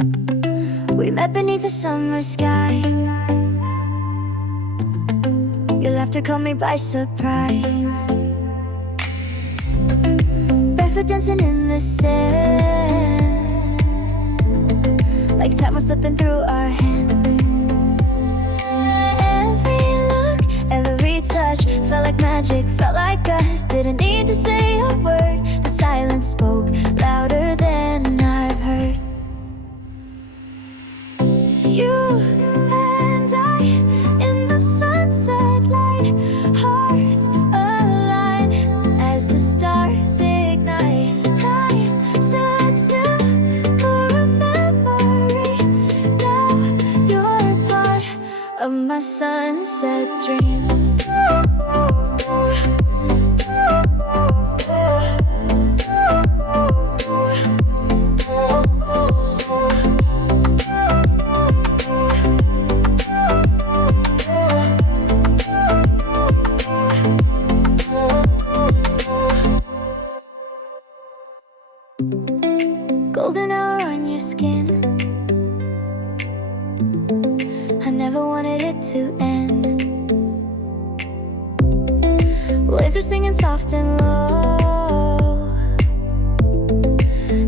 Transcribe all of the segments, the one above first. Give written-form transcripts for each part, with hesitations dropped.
We met beneath the summer sky. Your laughter caught me by surprise. Barefoot dancing in the sand, like time was slipping through our hands. Every look, every touch felt like magic, felt like us. Didn't need to say a word, the silence spoke louder than I've heard. You and I in the sunset light, hearts align as the stars ignite. Time stood still for a memory. Now you're part of my sunset dream. Golden hour on your skin, I never wanted it to end. Waves were singing soft and low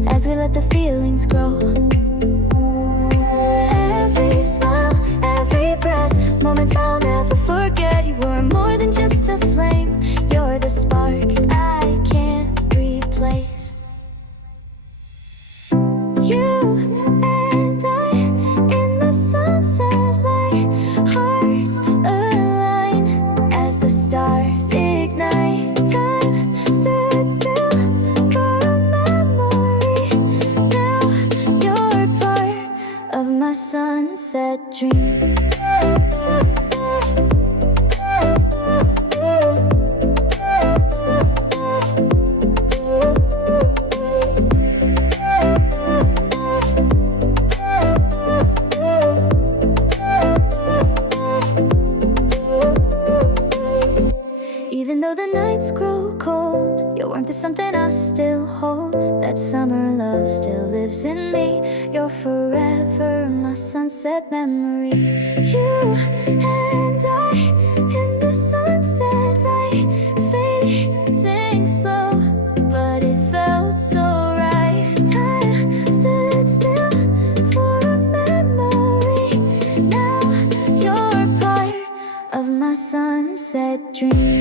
as we let the feelings grow. Every smile, every breath, moments I'll never forget. You were more than just a flame, you're the spark I can't replace. You and I in the sunset light, hearts align as the stars ignite. Time stood still for a memory. Now you're part of my sunset dream. Even though the nights grow cold, your warmth is something I still hold. That summer love still lives in me. You're forever my sunset memory. You and I in the sunset light, fading slow, but it felt so right. Time stood still for a memory. Now you're part of my sunset dream.